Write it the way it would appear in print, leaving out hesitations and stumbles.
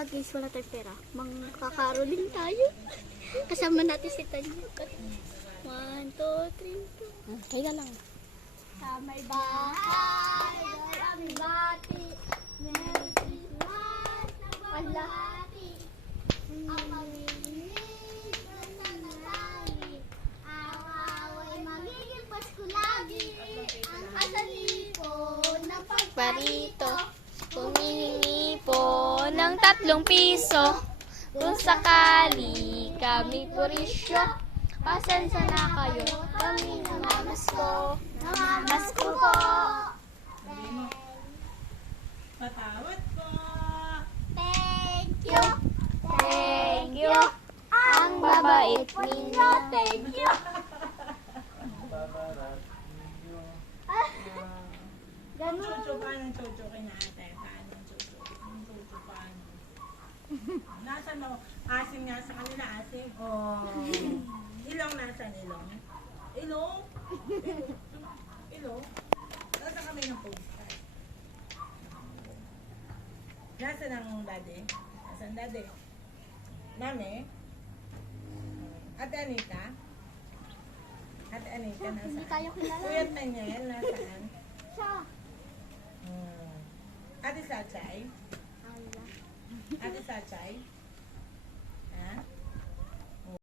nga guys, wala tayong pera. Magkakaroling tayo. Kasama natin si Tanya. 1, 2, 3, 4. Kaya lang. Sa may bahay, ang bati. Merry Christmas, nagbabati. Ang pag-ibig, nananalagi. Away, magiging Pasko lagi. Ang kasalipon ng pagparito. Humihingi po ng 3 piso. Kung sakali kami purisyo, pasensya na kayo, kami namamasko. Namamasko po. Patawad po. Thank you. Thank you. Ang babait ninyo. Thank you. Ang chucho, paano ang chucho kina ate? Paano ang chucho? Ang chucho, paano? Nasaan mo? Asin nga sa kanila, asin. Oh. Ilong, nasaan ilong? Ilong? Ilong? Nasaan kami ng postcard? Nasaan ang daddy? Nasaan daddy? Mami? Ate Anita? Ate Anita, Hindi nasaan? tayo kilala. Kuya Tanyel, nasaan? Siya. Ate Sachay? Allah. Ate Sachay?